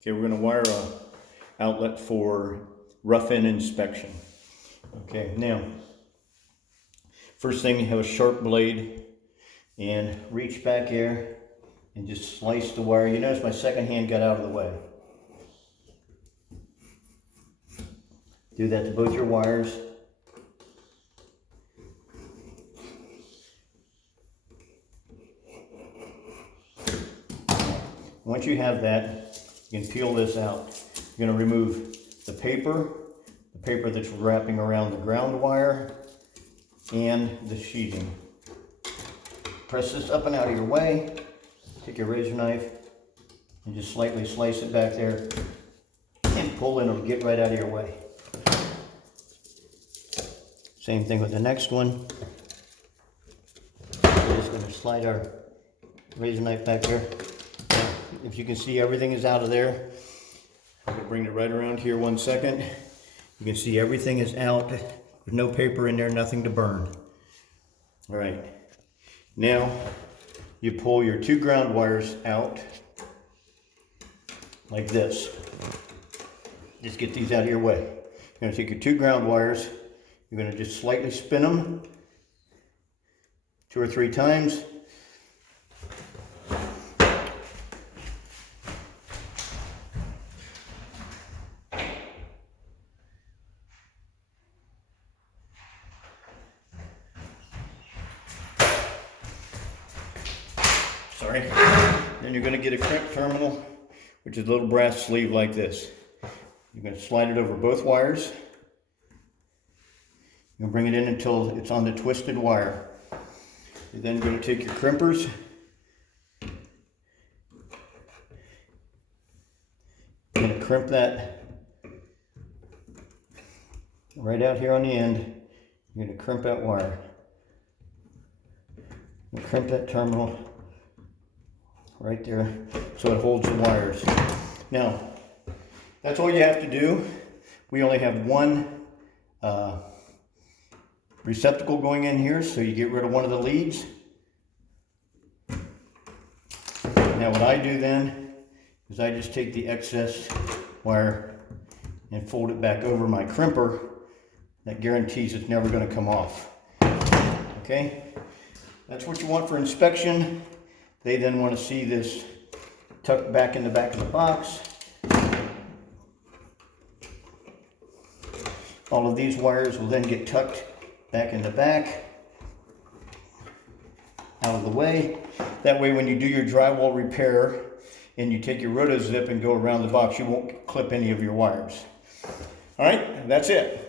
Okay, we're going to wire a outlet for rough-in inspection. Okay, now, first thing, you have a sharp blade and reach back here and just slice the wire. You notice my second hand got out of the way. Do that to both your wires. Once you have that, you can peel this out. You're going to remove the paper that's wrapping around the ground wire, and the sheathing. Press this up and out of your way. Take your razor knife and just slightly slice it back there and pull and it'll get right out of your way. Same thing with the next one. We're just going to slide our razor knife back there. Now, if you can see, everything is out of there. I'm going to bring it right around here 1 second. You can see everything is out. There's no paper in there, nothing to burn. All right. Now, you pull your 2 ground wires out like this. Just get these out of your way. You're going to take your 2 ground wires. You're going to just slightly spin them 2 or 3 times. Sorry. Then you're going to get a crimp terminal, which is a little brass sleeve like this. You're going to slide it over both wires. You'll bring it in until it's on the twisted wire. You're then going to take your crimpers. You're going to crimp that right out here on the end. You're going to crimp that wire. You crimp that terminal right there so it holds the wires. Now, that's all you have to do. We only have one receptacle going in here, so you get rid of one of the leads. Now what I do then is I just take the excess wire and fold it back over my crimper. That guarantees it's never going to come off. Okay? That's what you want for inspection. They then want to see this tucked back in the back of the box. All of these wires will then get tucked back in the back, out of the way. That way when you do your drywall repair and you take your roto zip and go around the box, you won't clip any of your wires. All right, that's it.